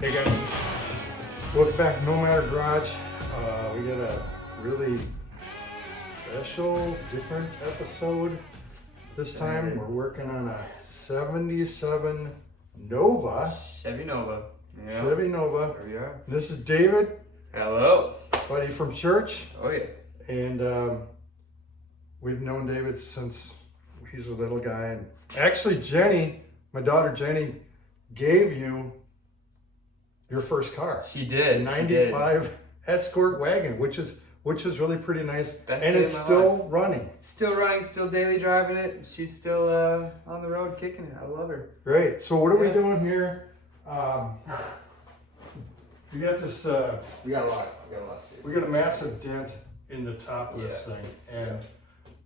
Hey guys, welcome back to nomadergarage. We got a really special, different episode. This time we're working on a 77 Nova. Chevy Nova. Yeah. Chevy Nova. There we are. This is David. Hello. Buddy from church. Oh yeah. And we've known David since he's a little guy. And actually Jenny, my daughter Jenny, gave you your first car. She did. A 95 Escort wagon, which is really pretty nice. Best and day it's of my still life. running. Still running, still daily driving it. She's still on the road kicking it. I love her. Great. So what are we doing here? We got this. We got a lot. Steve. We got a massive dent in the top of this thing, and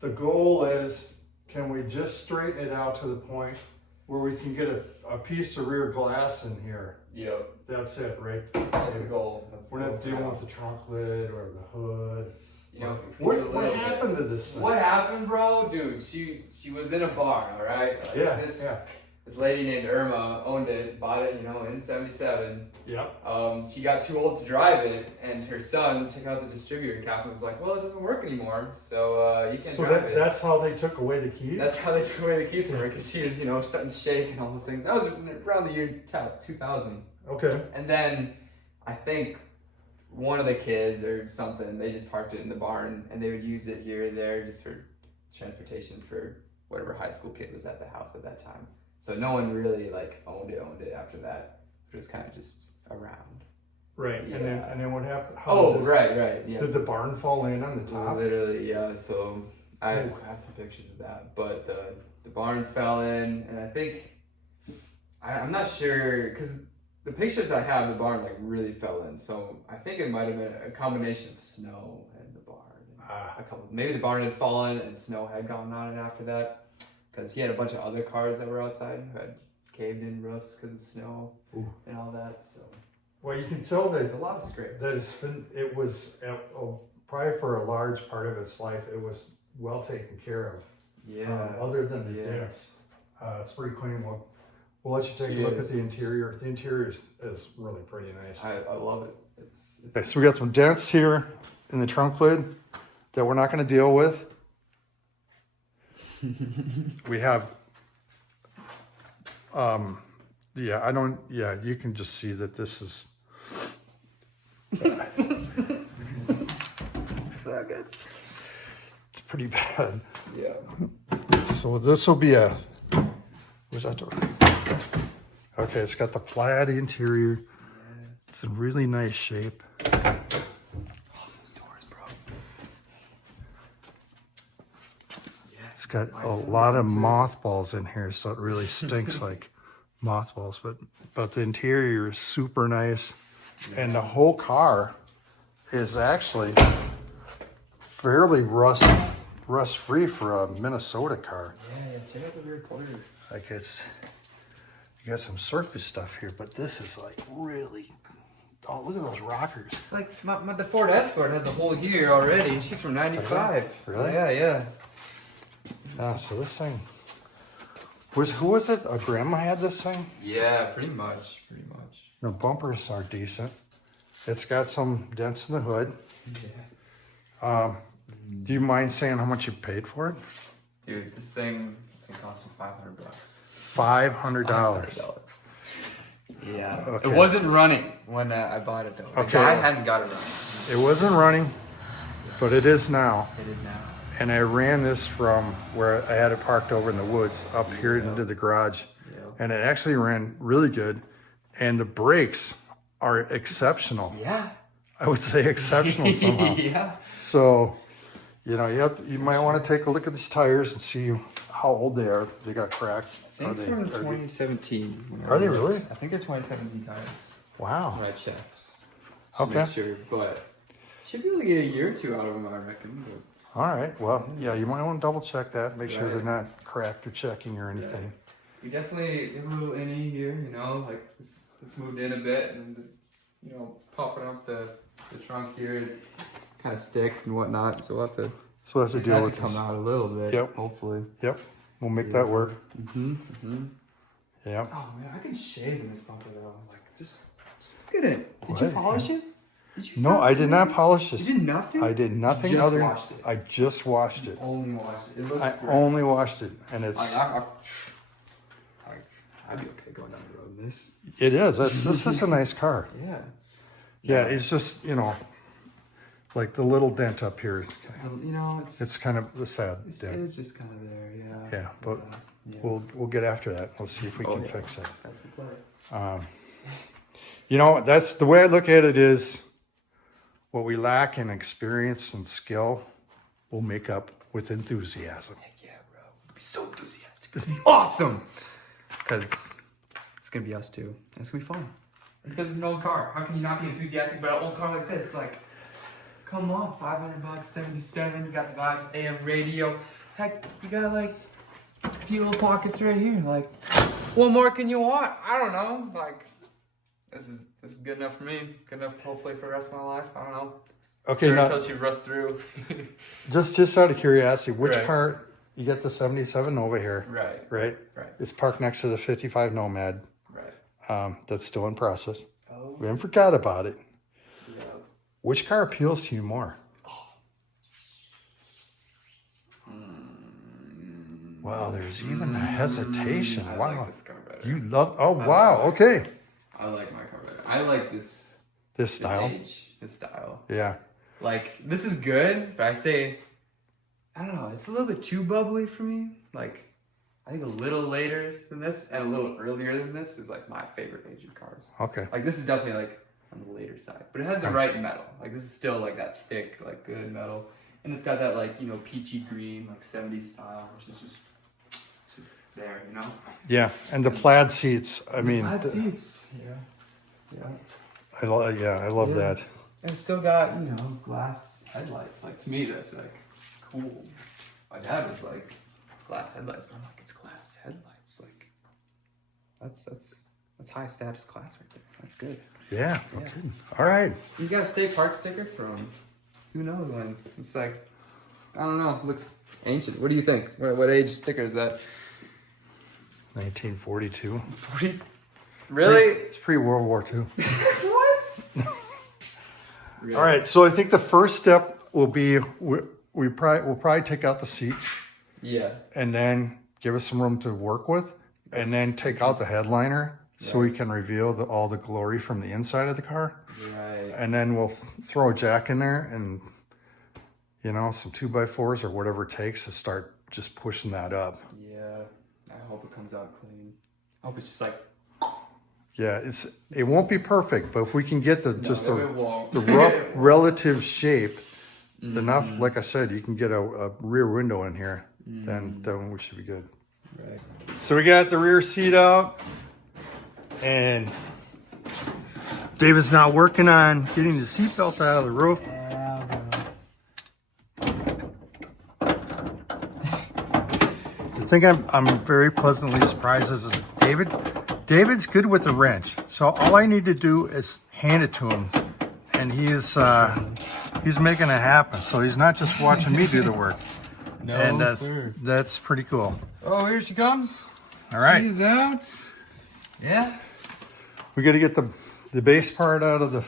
the goal is, can we just straighten it out to the point where we can get a piece of rear glass in here? Yep. That's it, right? That's the goal. We're not dealing with the trunk lid or the hood. You know, What happened to this thing? What happened, bro? Dude, she was in a barn, all right? Like This lady named Irma owned it, bought it, in 77. Yep. She got too old to drive it, and her son took out the distributor cap and was like, well, it doesn't work anymore, so you can't drive it. That's how they took away the keys? That's how they took away the keys from her, because she was, starting to shake and all those things. That was around the year 2000. Okay. And then I think one of the kids or something, they just parked it in the barn, and they would use it here or there just for transportation for whatever high school kid was at the house at that time. So no one really owned it after that. It was kind of just around. Right. Yeah. And then what happened? Right. Yeah. Did the barn fall in on the top? Literally, yeah. So I have some pictures of that. But the barn fell in, and I think I'm not sure, because the pictures I have, the barn really fell in. So I think it might have been a combination of snow and the barn. Maybe the barn had fallen and snow had gone on it after that. Because he had a bunch of other cars that were outside who had caved in roofs because of snow and all that. So, well, you can tell that there's a lot of scrape. That it was probably for a large part of its life, it was well taken care of. Yeah. Other than the dents, it's pretty clean. We'll let you take a look at the interior. The interior is really pretty nice. I love it. It's okay, so we got some dents here in the trunk lid that we're not going to deal with. We have, you can just see that this is, it's not good. It's pretty bad. Yeah. So this will be where's that door? Okay, it's got the plaid interior. It's in really nice shape. It's got a lot of mothballs in here, so it really stinks like mothballs. But the interior is super nice, and the whole car is actually fairly rust free for a Minnesota car. Yeah, check out the rear quarters. You got some surface stuff here, but this is really. Oh, look at those rockers. The Ford Escort has a hole here already, and she's from 95. Really? Yeah. So this thing who was it? A grandma had this thing? Yeah, pretty much. The bumpers are decent. It's got some dents in the hood. Yeah. Do you mind saying how much you paid for it? Dude, this thing cost me $500. $500. Yeah. Okay. It wasn't running when I bought it though. The guy hadn't got it running. It wasn't running, but it is now. It is now. And I ran this from where I had it parked over in the woods up here into the garage. And it actually ran really good. And the brakes are exceptional. Yeah. I would say exceptional somehow. Yeah. So, you might want to take a look at these tires and see how old they are. They got cracked. I think from 2017. Are they really? I think they're 2017 tires. Wow. When I checked. Okay. Make sure, but should be able to get a year or two out of them, I reckon. But all right. Well, yeah, you might want to double check that. Make sure they're not cracked or checking or anything. We definitely get a little innie here, it's moved in a bit, and popping up the trunk here is kind of sticks and whatnot, so we'll have to deal with this. Come out a little bit. Yep. Hopefully. Yep. We'll make that work. Mm-hmm. Mm-hmm. Yeah. Oh man, I can shave in this bumper though. Just Just look at it. Did you What? polish it? Did you No, I did not polish this. You did nothing? I did nothing just other. washed it. I just washed it. Only washed it. It looks I great. only washed it, and it's. I'd be okay going down the road in this. It is. This is a nice car. Yeah. Yeah, it's just like the little dent up here. You know, It's kind of the sad it dent. is just kind of there, yeah. Yeah, but Yeah. we'll get after that. We'll see if we can fix it. That's the play. That's the way I look at it is what we lack in experience and skill, we'll make up with enthusiasm. Heck yeah, bro. We'll be so enthusiastic. It's gonna be awesome. Because it's gonna be us too. It's gonna be fun. Because it's an old car. How can you not be enthusiastic about an old car like this? Like, come on, $500, 77. You got the vibes, AM radio. Heck, you got like a few little pockets right here. Like, what more can you want? I don't know. Like, this is good enough for me. Good enough, hopefully, for the rest of my life. I don't know. Okay, Sure, now until she rusts through. just out of curiosity, which Right. car you get the 77 Nova here, Right. right? Right. It's parked next to the 55 Nomad. Right. That's still in process. Oh. We haven't forgot about it. Yeah. Which car appeals to you more? Wow, there's even a hesitation. I Wow. like this car better. You love, oh, wow, okay. I like my car better. I like this Style? this style. Yeah. Like, this is good, but I say, I don't know, it's a little bit too bubbly for me. Like, I think a little later than this and a little earlier than this is like my favorite age of cars. Okay. Like, this is definitely like on the later side, but it has the right metal. Like, this is still like that thick, like good metal. And it's got that like, peachy green, like 70s style, which is just there, Yeah, and the plaid seats, I mean. Plaid seats. Yeah. I love Yeah. that. And it's still got, glass headlights. Like, to me, that's like cool. My dad was like, it's glass headlights. But I'm like, it's glass headlights. Like, that's high status class right there. That's good. Yeah, no kidding. All right. You got a state park sticker from who knows when? It's like, I don't know. Looks ancient. What do you think? What age sticker is that? 1942. 40? Really? It's pre-World War II. What? Really? All right, so I think the first step will be we'll probably take out the seats Yeah. and then give us some room to work with, and then take out the headliner so we can reveal all the glory from the inside of the car. Right. And then we'll throw a jack in there and some 2x4s or whatever it takes to start just pushing that up. Yeah. I hope it comes out clean. I hope it's just like. Yeah, it won't be perfect, but if we can get the won't. the rough relative shape, enough, like I said, you can get a rear window in here, then we should be good. Right. So we got the rear seat out, and David's now working on getting the seatbelt out of the roof. The thing I'm very pleasantly surprised is David's good with the wrench. So all I need to do is hand it to him, and he's making it happen. So he's not just watching me do the work. No, And sir. that's pretty cool. Oh, here she comes. All right. She's out. Yeah. We got to get the base part out of the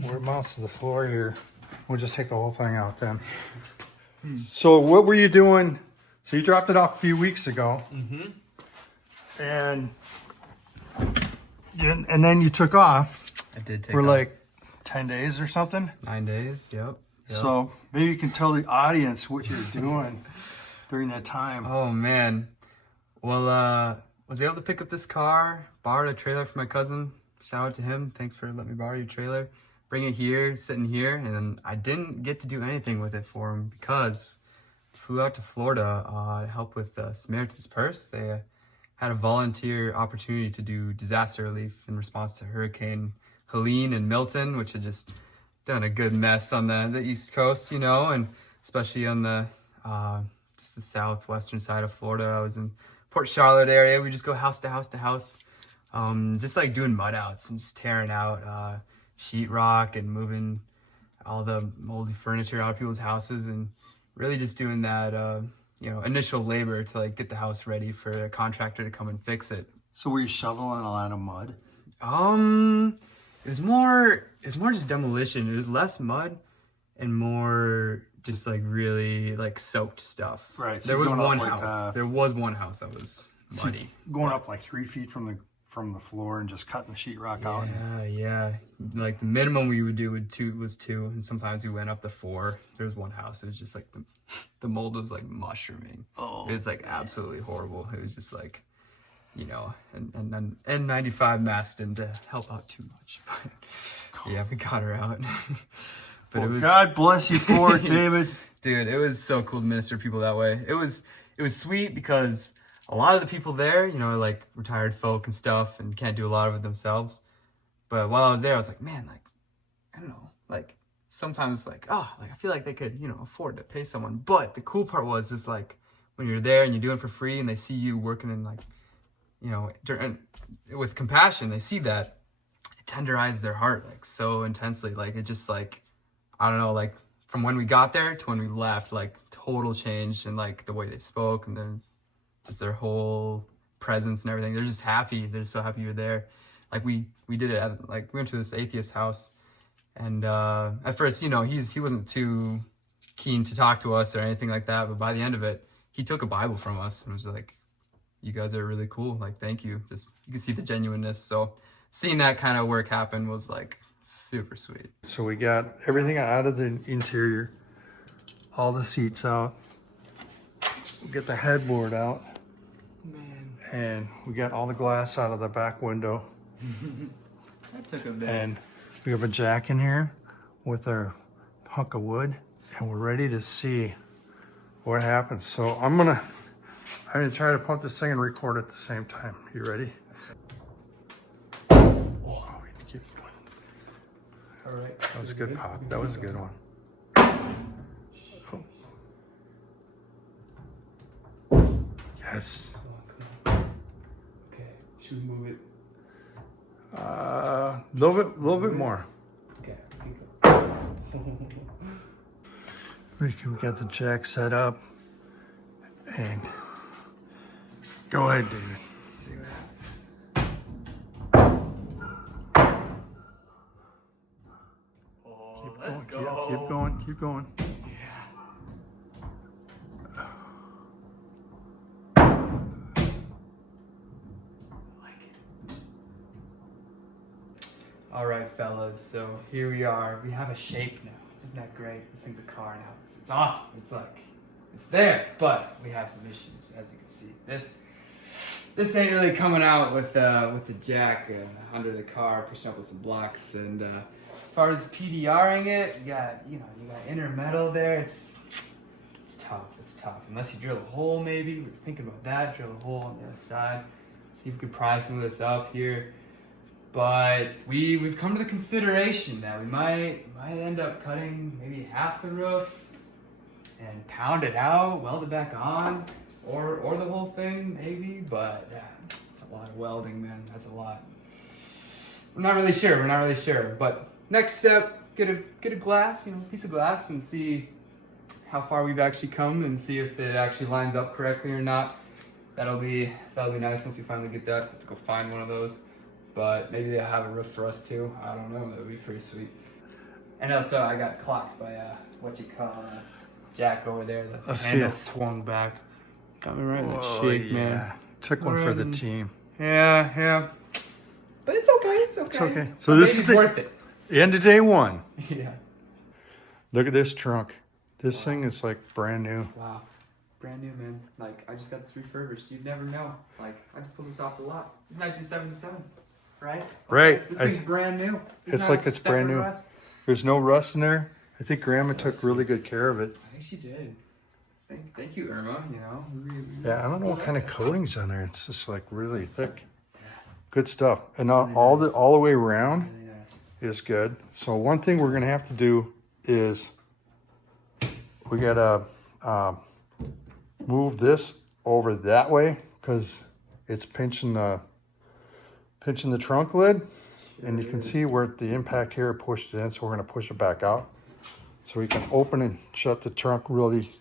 where it mounts to the floor here. We'll just take the whole thing out then. So what were you doing? So you dropped it off a few weeks ago. Mm-hmm. And then you took off I did take for off. like 10 days or something. 9 days. Yep. So maybe you can tell the audience what you're doing during that time. Oh man. Well, was able to pick up this car, borrowed a trailer from my cousin. Shout out to him. Thanks for letting me borrow your trailer. Bring it here, sitting here, and then I didn't get to do anything with it for him because I flew out to Florida to help with Samaritan's Purse. They had a volunteer opportunity to do disaster relief in response to Hurricane Helene and Milton, which had just done a good mess on the East Coast, and especially on the just the southwestern side of Florida. I was in Port Charlotte area. We just go house to house to house, just like doing mud outs and just tearing out sheetrock and moving all the moldy furniture out of people's houses, and really just doing that initial labor to like get the house ready for a contractor to come and fix it. So were you shoveling a lot of mud? It was more just demolition. It was less mud and more just like really like soaked stuff. Right. So There was going up one like, house. There was one house that was muddy. Going up like 3 feet from the floor and just cutting the sheetrock out. Yeah. Like the minimum we would do was two, and sometimes we went up to 4. There was one house. It was just like the mold was like mushrooming. Oh. It was like absolutely horrible. It was just like, you know, and then N95 mask didn't help out too much. But yeah, we got her out. But Well, it was, God bless you for it, David. dude, it was so cool to minister to people that way. It was sweet because a lot of the people there, you know, are like retired folk and stuff and can't do a lot of it themselves. But while I was there, I was like, man, like, I don't know, like sometimes like, like I feel like they could, you know, afford to pay someone. But the cool part was is like when you're there and you're doing it for free and they see you working in like, you know, with compassion, they see that it tenderizes their heart like so intensely. Like it just like, I don't know, like from when we got there to when we left, like total change in like the way they spoke and then just their whole presence and everything. They're just happy. They're so happy you're there. Like we did it at, like we went to this atheist house and at first, you know, he wasn't too keen to talk to us or anything like that. But by the end of it, he took a Bible from us and was like, you guys are really cool. Like, thank you. Just, you can see the genuineness. So seeing that kind of work happen was like super sweet. So we got everything out of the interior, all the seats out. We get the headboard out. Man. And we got all the glass out of the back window. That took a bit. And we have a jack in here with our hunk of wood, and we're ready to see what happens. So I'm gonna try to pump this thing and record at the same time. You ready? Oh, we keep going. All right. That was a good pop. That was a good one. Oh. Yes. Okay. Should we move it? A little bit more. Okay. We got the jack set up, and go ahead, David. Let's see what happens. Oh, let's go. Yeah, keep going. All right, fellas, so here we are. We have a shape now. Isn't that great? This thing's a car now. It's awesome. It's like, it's there, but we have some issues, as you can see. This ain't really coming out with the jack under the car, pushing up with some blocks. And as far as PDRing it, you got inner metal there. It's tough. It's tough. Unless you drill a hole, maybe. We're thinking about that. Drill a hole on the other side. See if we can pry some of this up here. But we've come to the consideration that we might end up cutting maybe half the roof and pound it out, weld it back on, or the whole thing maybe. But it's a lot of welding, man. That's a lot. We're not really sure. But next step, get a glass, piece of glass, and see how far we've actually come, and see if it actually lines up correctly or not. That'll be nice once we finally get that. Have to go find one of those. But maybe they'll have a roof for us too. I don't know. That would be pretty sweet. And also, I got clocked by Jack over there. The handle swung back. Got me right in the cheek, man. Took one for the team. Yeah. But it's okay. It's okay. So this is worth it. The end of day one. Yeah. Look at this trunk. This thing is like brand new. Wow. Brand new, man. Like, I just got this refurbished. You'd never know. Like, I just pulled this off the lot. It's 1977. Right? Right. This thing's brand new. It's like it's brand new. Rust. There's no rust in there. I think Grandma took really good care of it. I think she did. Thank you, Irma. Yeah, I don't know what kind of coating's on there. It's just like really thick. Good stuff. And all the way around Really nice. is good. So one thing we're gonna have to do is we gotta move this over that way because it's pinching the trunk lid, and you can see where the impact here pushed it in, so we're going to push it back out so we can open and shut the trunk really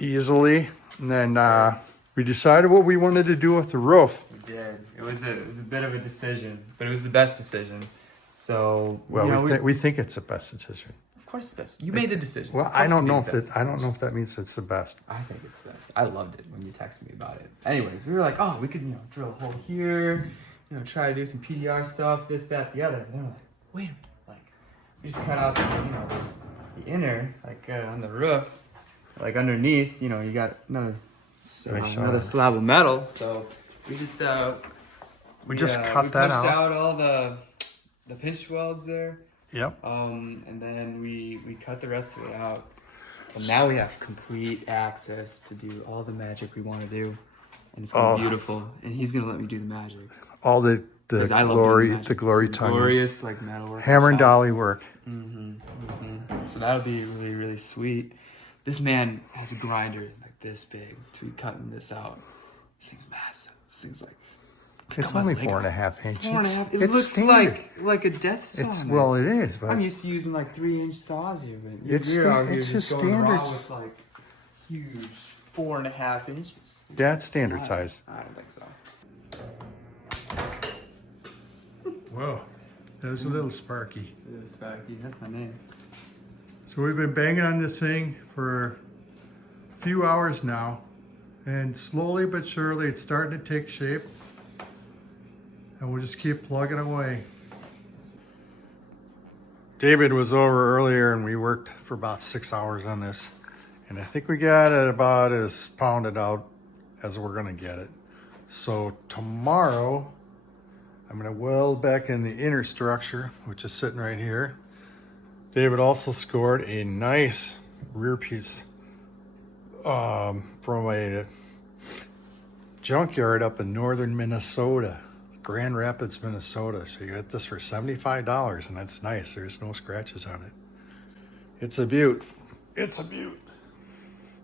easily. And then we decided what we wanted to do with the roof. We did. It was a bit of a decision, but it was the best decision. So Well, you know, we think it's the best decision. of course it's best. You made the decision. Well, Of course I don't you know made if the that best I don't know decision. if that means it's the best. I think it's the best. I loved it when you texted me about it. Anyways, we were like, oh, we could, drill a hole here, try to do some PDR stuff, this, that, the other. And then we're like, wait a minute, like, we just cut out the inner, like on the roof, like underneath, you got another slab of metal. So we just cut we that punched out. out all the pinch welds there. Yep. And then we cut the rest of it out. And now we have complete access to do all the magic we want to do. And it's gonna be beautiful. And he's gonna let me do the magic. All the 'Cause I love doing magic. the glory tongue. Glorious like metalwork. Hammer and dolly work. So that'll be really, really sweet. This man has a grinder like this big to be cutting this out. This thing's massive. This thing's like It's only 4.5 inches. 4.5. It It's looks standard. like a death saw. It's man. well, it is, but I'm used to using like 3-inch saws here, but It's you're out here it's just just going raw standards. with like huge 4.5 inches. Yeah, it's standard size. I don't think so. Whoa, that was a little sparky. It is Sparky. That's my name. So we've been banging on this thing for a few hours now, and slowly but surely it's starting to take shape. And we'll just keep plugging away. David was over earlier and we worked for about 6 hours on this. And I think we got it about as pounded out as we're gonna get it. So tomorrow, I'm gonna weld back in the inner structure, which is sitting right here. David also scored a nice rear piece from a junkyard up in northern Minnesota. Grand Rapids, Minnesota. So you get this for $75 and that's nice. There's no scratches on it. It's a beaut. It's a beaut.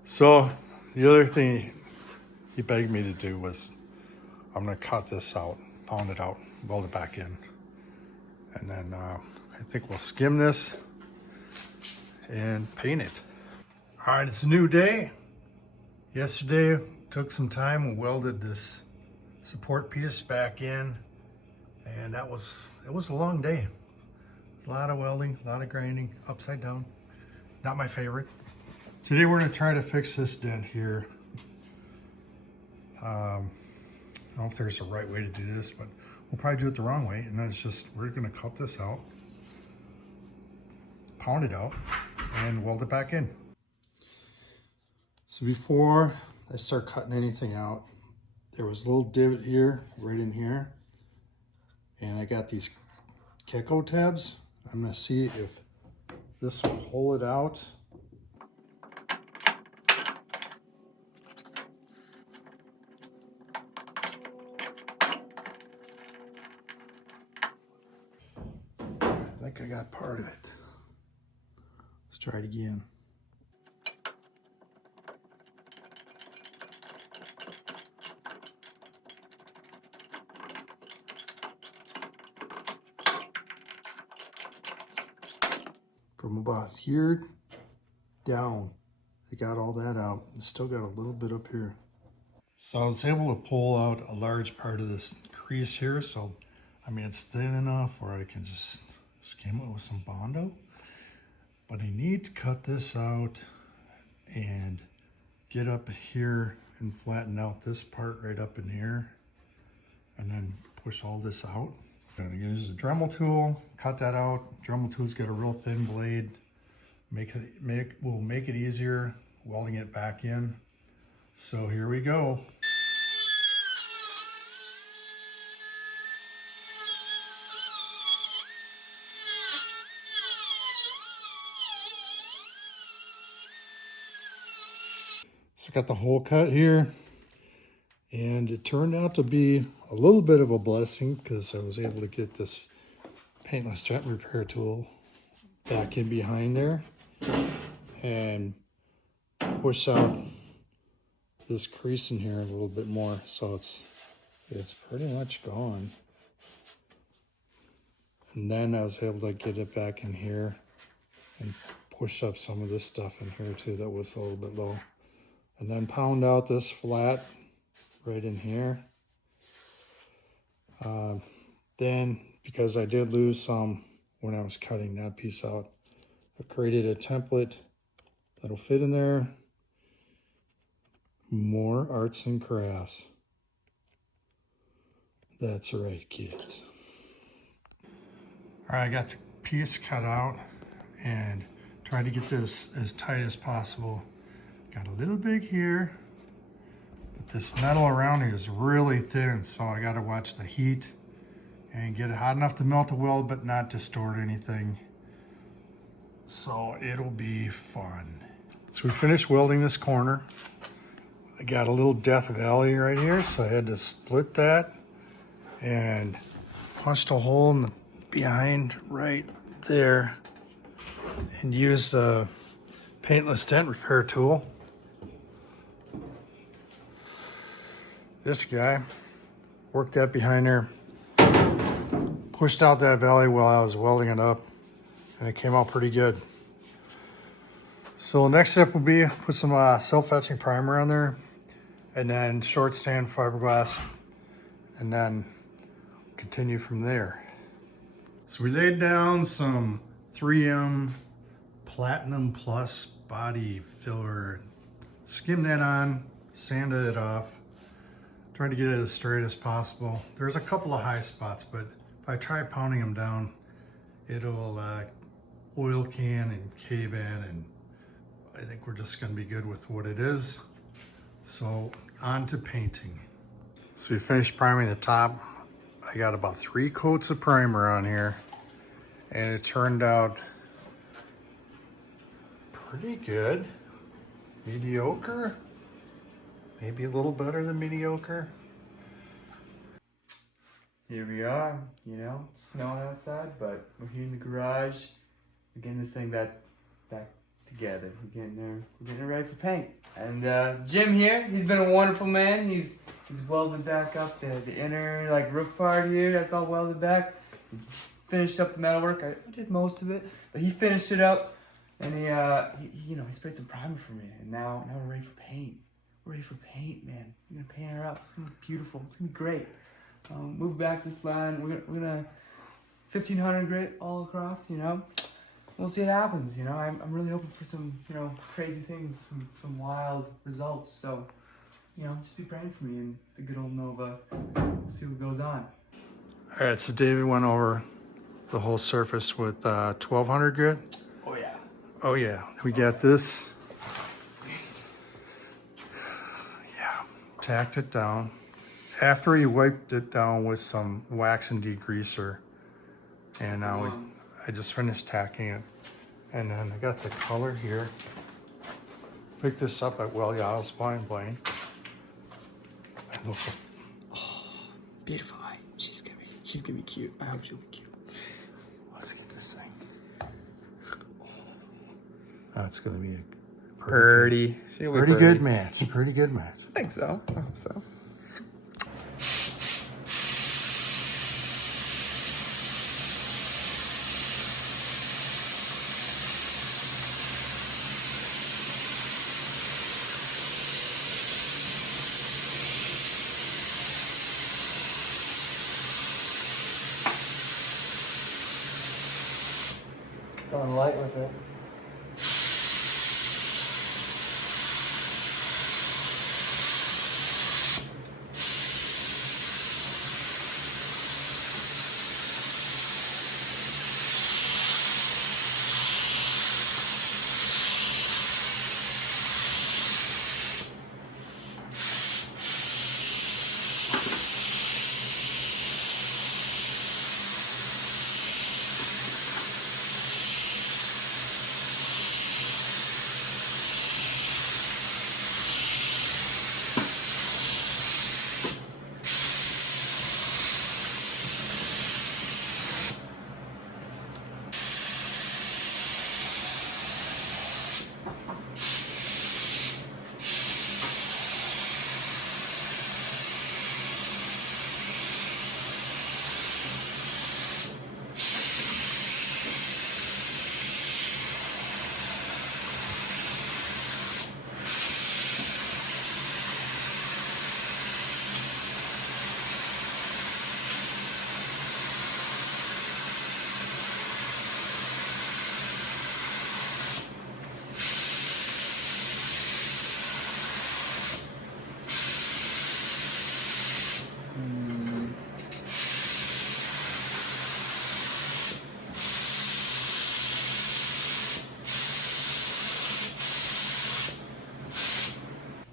So the other thing he begged me to do was I'm gonna cut this out, pound it out, weld it back in. And then I think we'll skim this and paint it. All right, it's a new day. Yesterday took some time and welded this support piece back in, and it was a long day. A lot of welding, a lot of grinding, upside down. Not my favorite. Today we're gonna try to fix this dent here. I don't know if there's a right way to do this, but we'll probably do it the wrong way, and that's just, we're gonna cut this out, pound it out, and weld it back in. So before I start cutting anything out, there was a little divot here, right in here. And I got these Keko tabs. I'm gonna see if this will hold it out. I think I got part of it. Let's try it again. From about here down, I got all that out. Still got a little bit up here. So I was able to pull out a large part of this crease here. So, I mean, it's thin enough where I can just skim it with some Bondo. But I need to cut this out and get up here and flatten out this part right up in here. And then push all this out. I'm gonna use a Dremel tool, cut that out. Dremel tool's got a real thin blade. Will make it easier welding it back in. So here we go. So I got the hole cut here, and it turned out to be a little bit of a blessing because I was able to get this paintless jet repair tool back in behind there and push out this crease in here a little bit more, so it's pretty much gone. And then I was able to get it back in here and push up some of this stuff in here too that was a little bit low, and then pound out this flat right in here. Then, because I did lose some when I was cutting that piece out, I've created a template that'll fit in there. More arts and crafts. That's right, kids. All right, I got the piece cut out and tried to get this as tight as possible. Got a little big here, but this metal around here is really thin, so I got to watch the heat and get it hot enough to melt the weld, but not distort anything. So it'll be fun. So we finished welding this corner. I got a little Death Valley right here, so I had to split that and punched a hole in the behind right there and used a paintless dent repair tool. This guy worked that behind there, pushed out that valley while I was welding it up, and it came out pretty good. So next step will be put some self-etching primer on there, and then short stand fiberglass, and then continue from there. So we laid down some 3M Platinum Plus body filler, skimmed that on, sanded it off, tried to get it as straight as possible. There's a couple of high spots, but if I try pounding them down, it'll oil can and cave in, and I think we're just gonna be good with what it is. So on to painting. So we finished priming the top. I got about 3 coats of primer on here, and it turned out pretty good. Mediocre, maybe a little better than mediocre. Here we are, you know, it's snowing outside, but we're here in the garage. We're getting this thing back together. We're getting it ready for paint. And Jim here, he's been a wonderful man. He's welded back up the inner like roof part here. That's all welded back. He finished up the metalwork. I did most of it, but he finished it up, and he sprayed some primer for me. And now we're ready for paint. We're ready for paint, man. We're gonna paint her up. It's gonna be beautiful. It's gonna be great. Move back this line. We're gonna 1500 grit all across. You know, we'll see what happens. You know, I'm really hoping for some crazy things, some wild results. So, just be praying for me and the good old Nova. We'll see what goes on. All right, so David went over the whole surface with 1200 grit. Oh yeah. Oh yeah, we got this. Yeah, tacked it down. After he wiped it down with some wax and degreaser, and now I just finished tacking it. And then I got the color here. Picked this up at Well Yacht's Blind Blaine. Beautiful. She's gonna be cute. I hope she'll be cute. Let's get this thing. That's gonna be a Pretty good match. Pretty good match. I think so. I hope so. Going light with it.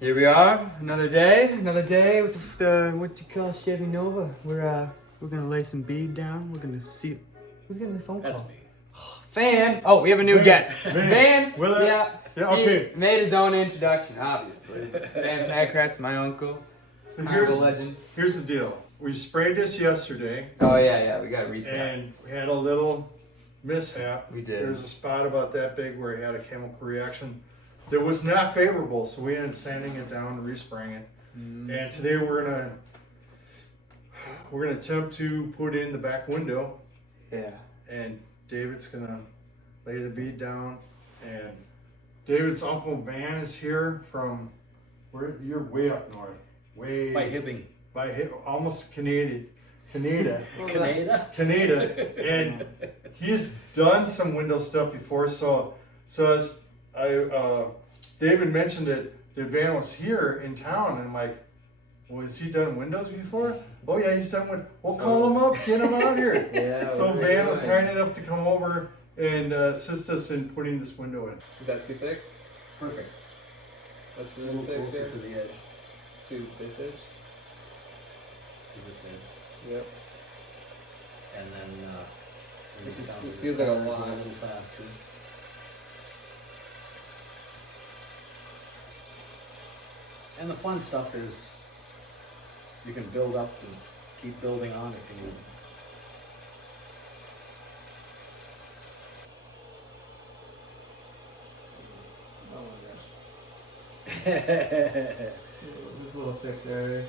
Here we are, another day with the what you call Chevy Nova. We're gonna lay some bead down. We're gonna see who's getting the phone call. That's me. Fan. Oh, we have a new guest. Van. Will it? Yeah. Yeah, okay. He made his own introduction, obviously. Van Packrat's my uncle. So Kind of a legend. here's the deal. We sprayed this yesterday, Oh yeah, we got recap. and we had a little mishap. We did. There was a spot about that big where it had a chemical reaction that was not favorable, so we ended up sanding it down and respraying it. And today we're gonna attempt to put in the back window, Yeah. and David's gonna lay the bead down. And David's uncle Van is here from where? You're way up north, way By Hibbing. almost Canada, Canada? and he's done some window stuff before. So as David mentioned that Van was here in town, and I'm like, well, has he done windows before? Oh yeah, he's done with. We'll call him up, get him out here. Yeah. So what are we Van was doing? kind enough to come over and assist us in putting this window in. Is that too thick? Perfect. That's A little really thick closer there. to the edge. To this edge. To this edge. Yep. And then bring This it is- down this to feels the like a center, go lot. a little faster. And the fun stuff is you can build up and keep building on if you need. Oh my gosh. This is a little thick there.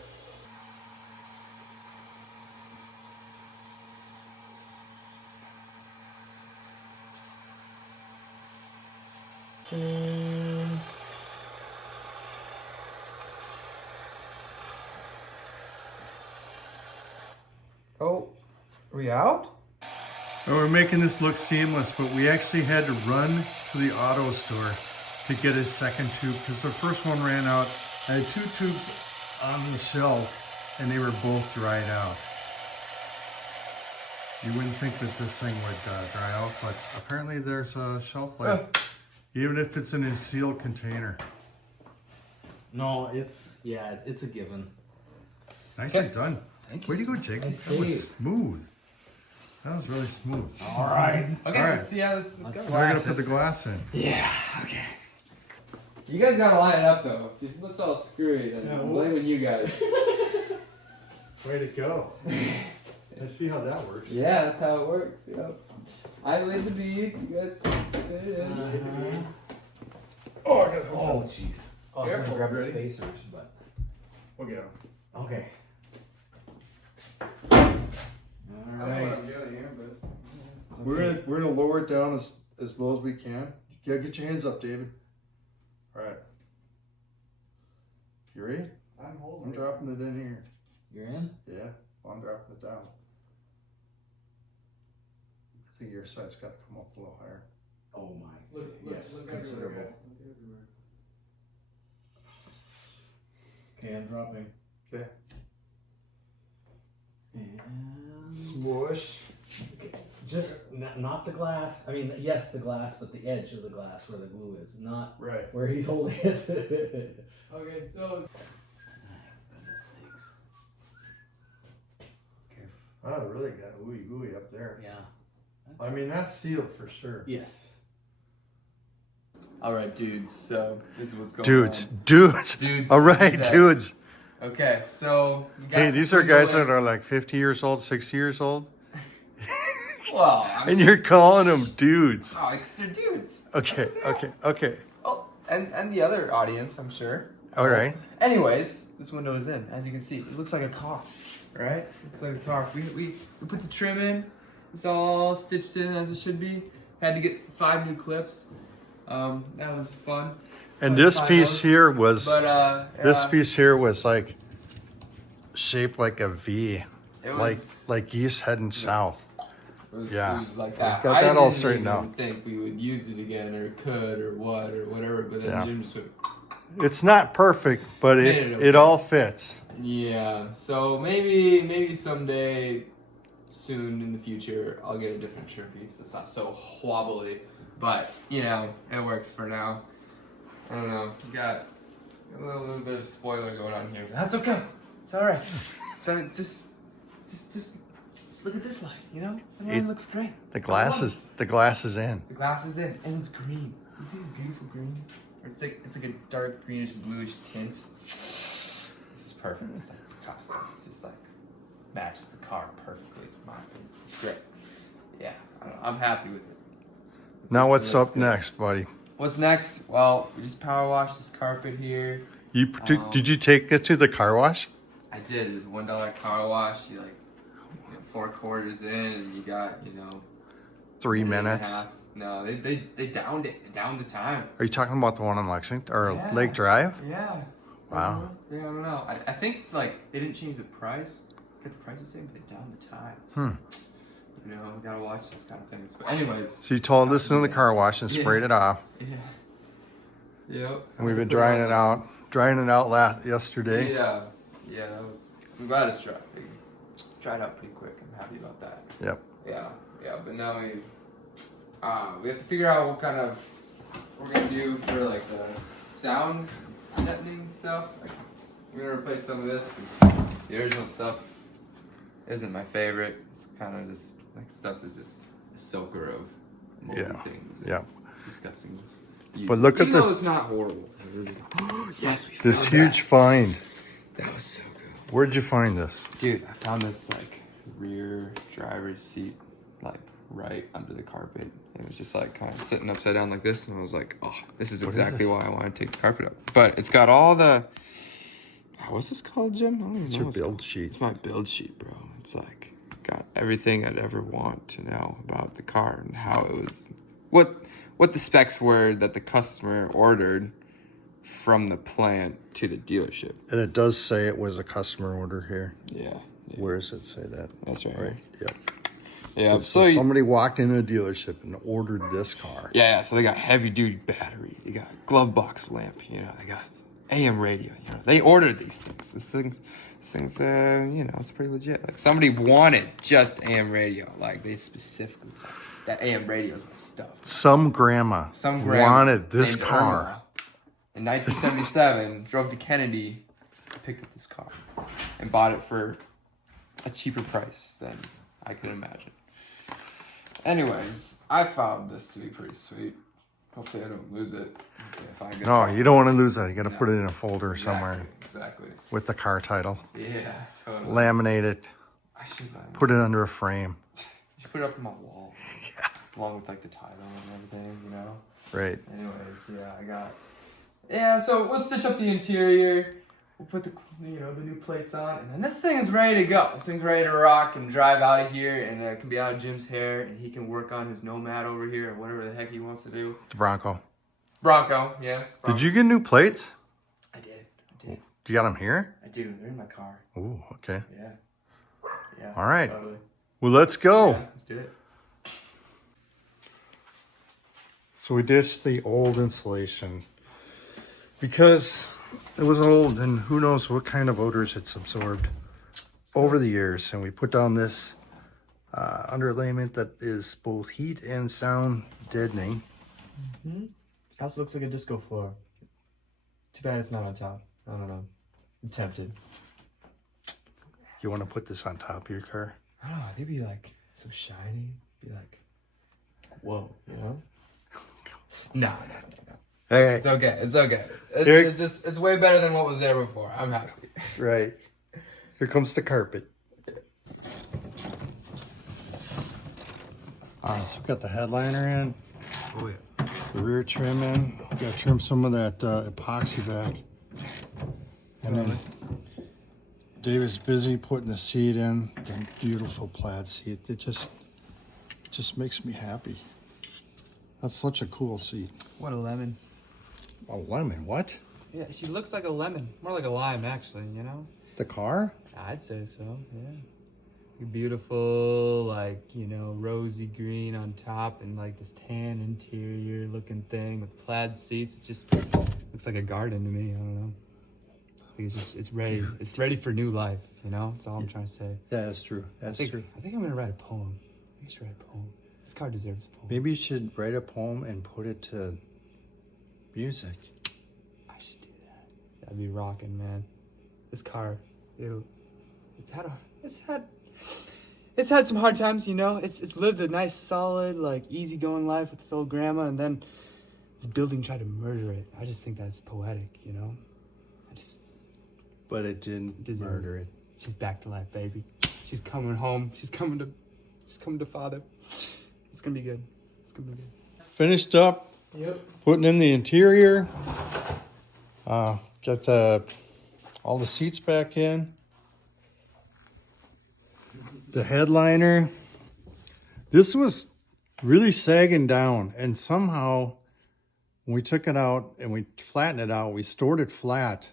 Oh, are we out? Well, we're making this look seamless, but we actually had to run to the auto store to get a second tube because the first one ran out. I had 2 tubes on the shelf and they were both dried out. You wouldn't think that this thing would dry out, but apparently there's a shelf life, even if it's in a sealed container. No, it's a given. Nicely done. Thank Way to go, Jake. Nice That was save. smooth. That was really smooth. All right. Okay, All right. let's see how this Let's goes. go. We're gonna Glass put it. the glass in. Yeah, okay. You guys gotta line it up though. If this looks all screwy, then Yeah, I'm well- blaming you guys. Way to go. Let's see how that works. Yeah, that's how it works. Yep. I laid the bead. You guys fit it in. Oh, I got Oh, jeez. Oh, I was Careful, gonna grab ready? his spacers, but We'll get him. okay. I All don't know what right. I'm doing here, but We're gonna lower it down as low as we can. Yeah, get your hands up, David. All right. You ready? I'm holding I'm it. dropping it in here. You're in? Yeah, I'm dropping it down. I think your side's got to come up a little higher. Oh my. Yes, considerable. Okay, I'm dropping. Okay. And Swoosh. just not the glass. I mean, yes, the glass, but the edge of the glass where the glue is, not Right. where he's holding it. Okay, so Goodness sakes. Careful. Oh, it really got ooey gooey up there. Yeah. I mean, that's sealed for sure. Yes. all right, dudes. So this is what's going Dudes. Dudes. All right, dudettes. dudes. Okay, so you got Hey, this these are window guys in. that are like 50 years old, 60 years old, Well, I'm and you're calling them dudes. oh, it's they're dudes. Okay. Oh, and the other audience, I'm sure. All right. Anyways, this window is in. As you can see, it looks like a car, right? Looks like a car. We put the trim in. It's all stitched in as it should be. Had to get 5 new clips. That was fun. And Fun this to find piece those. here was But this yeah, piece here was like shaped like a V, it was, like east heading south. it yeah. was like that. Got I that all didn't straightened even out. think we would use it again or could or what or whatever. But then Yeah. Jim just went, It's not perfect, but Made it it okay. it all fits. yeah. So maybe someday soon in the future I'll get a different trim piece that's not so wobbly. But you know, it works for now. I don't know. We got A little bit of spoiler going on here, but that's okay. It's all right. So just look at this light. You know, the line looks great. The glass is in. The glass is in, and it's green. You see this beautiful green? Or it's like a dark greenish bluish tint. This is perfect. It's like Picasso. It's just like matches the car perfectly. In my opinion, it's great. Yeah, I don't know, I'm happy with it. Now what's It looks up good. next, buddy? What's next? Well, we just power washed this carpet here. Did you take it to the car wash? I did. It was a $1 car wash. You like get 4 quarters in, and you got 3 minute and a minutes. half. No, they downed it. They downed the time. Are you talking about the one on Lexington or Yeah. Lake Drive? Yeah. Wow. Yeah, I don't know. I think it's like they didn't change the price. Kept the price the same, but they downed the time. You know, we gotta watch those kind of things. But anyways. So you told this in the car wash and sprayed it off, Yeah. Yep. and we've been drying it out. Drying it out yesterday. Yeah. Yeah, that was. I'm glad it's dry. We dried out pretty quick. I'm happy about that. Yep. Yeah. But now we have to figure out what kind of we're gonna do for like the sound deadening stuff. Like, we're gonna replace some of this because the original stuff isn't my favorite. It's kind of just like stuff is just a soaker of moldy things. Yeah. Disgusting. But look at Even though this- it's not horrible. Yes, we This found huge find. That was so good. Where'd you find this? Dude, I found this like rear driver's seat like right under the carpet. It was just like kind of sitting upside down like this, and I was like, oh, this is exactly why I want to take the carpet up. But it's got all the what's this called, Jim? I don't even It's know your what it's build called. sheet. It's my build sheet, bro. It's like got everything I'd ever want to know about the car and how it was, what the specs were that the customer ordered from the plant to the dealership. And it does say it was a customer order here. Yeah. Where does it say that? That's right. Right. Yep. Yeah. So somebody walked into a dealership and ordered this car. Yeah, so they got heavy duty battery, they got glove box lamp, they got AM radio, they ordered these things. This thing's it's pretty legit. Like somebody wanted just AM radio, like they specifically said that AM radio is my stuff. Some grandma wanted this named car. Irma, in 1977, drove to Kennedy, picked up this car, and bought it for a cheaper price than I could imagine. Anyways, I found this to be pretty sweet. Hopefully I don't lose it. If I get No, you don't want to lose that. You got to put it in a folder somewhere Exactly. with the car title. Yeah, totally. Laminate it. I should buy Put it under a frame. You should put it up on my wall. Yeah. Along with like the title and everything, Right. Anyways, so we'll stitch up the interior. We'll put the new plates on, and then this thing is ready to go. This thing's ready to rock and drive out of here, and it can be out of Jim's hair, and he can work on his Nomad over here, or whatever the heck he wants to do. The Bronco. Bronco, yeah. Bronco. Did you get new plates? I did. You got them here? I do. They're in my car. Ooh, okay. Yeah. All right. Totally. Well, let's go. Yeah, let's do it. So we ditched the old insulation because it was old and who knows what kind of odors it's absorbed over the years. And we put down this underlayment that is both heat and sound deadening. House looks like a disco floor. Too bad it's not on top. I don't know. I'm tempted. You want to put this on top of your car? I don't know. I think it'd be like so shiny. Be like, whoa, No. All right. It's okay. Here- It's way better than what was there before. I'm happy. Right. Here comes the carpet. So we've got the headliner in, Oh yeah. the rear trim in. We've got to trim some of that epoxy back. And then David's busy putting the seat in, the beautiful plaid seat. It just makes me happy. That's such a cool seat. What a lemon. A lemon, what? Yeah, she looks like a lemon. More like a lime, actually. The car? I'd say so. Yeah. Beautiful, like rosy green on top, and like this tan interior looking thing with plaid seats. It just looks like a garden to me. I don't know. I think it's ready. It's ready for new life. That's all I'm trying to say. Yeah, that's true. That's true. I think I'm gonna write a poem. I should write a poem. This car deserves a poem. Maybe you should write a poem and put it to music. I should do that. That'd be rocking, man. This car, it's had some hard times, you know. It's lived a nice, solid, like easygoing life with this old grandma, and then this building tried to murder it. I just think that's poetic, you know. But it didn't murder it. She's back to life, baby. She's coming home. She's coming to father. It's gonna be good. It's gonna be good. Finished up. Yep. Putting in the interior. Got all the seats back in. The headliner. This was really sagging down, and somehow when we took it out and we flattened it out, we stored it flat,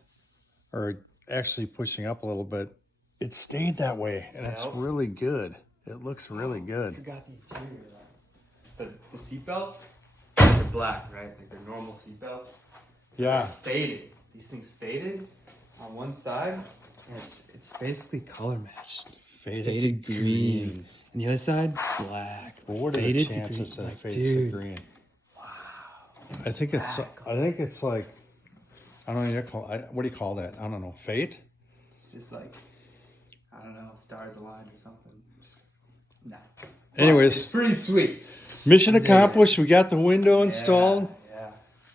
or actually pushing up a little bit. It stayed that way, and it's really good. It looks really I good. forgot the interior. The seat belts, they're black, right? Like they're normal seat belts. Yeah. Faded. These things faded on one side, and it's basically color matched. Faded green. And the other side, black. But what are the Faded to chances green. that it Like, fades dude. to green? Wow. I think it's like, I don't know what do you call that? I don't know. Fate? It's just like, I don't know, stars aligned or something. Just, nah. Anyways, It's pretty sweet. mission accomplished. We got the window installed, Yeah.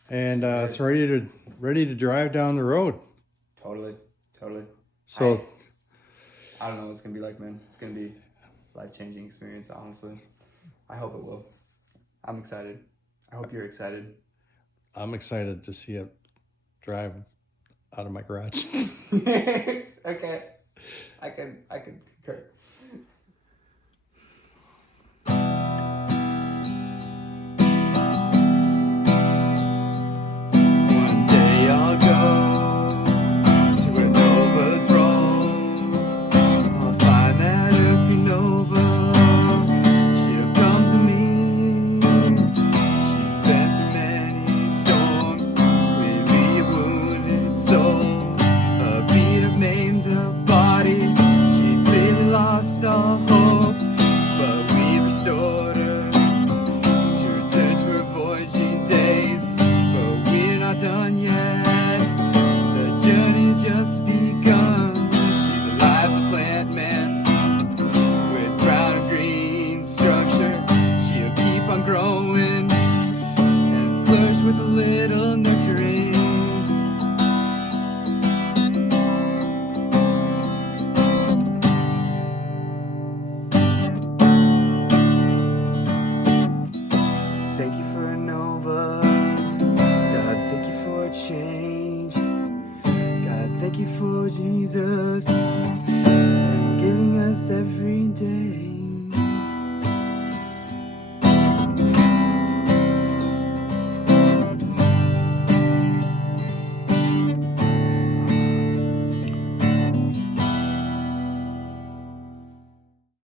and it's ready to drive down the road. Totally. So I don't know what it's gonna be like, man. It's gonna be a life-changing experience, honestly. I hope it will. I'm excited. I hope you're excited. I'm excited to see it drive out of my garage. Okay. I can concur. One day I'll go to where Nova's roam. I'll find that Earth be Nova. She'll come to me. She's been through many storms. Clearly a wounded soul. A beat of maimed her body. She clearly lost all hope.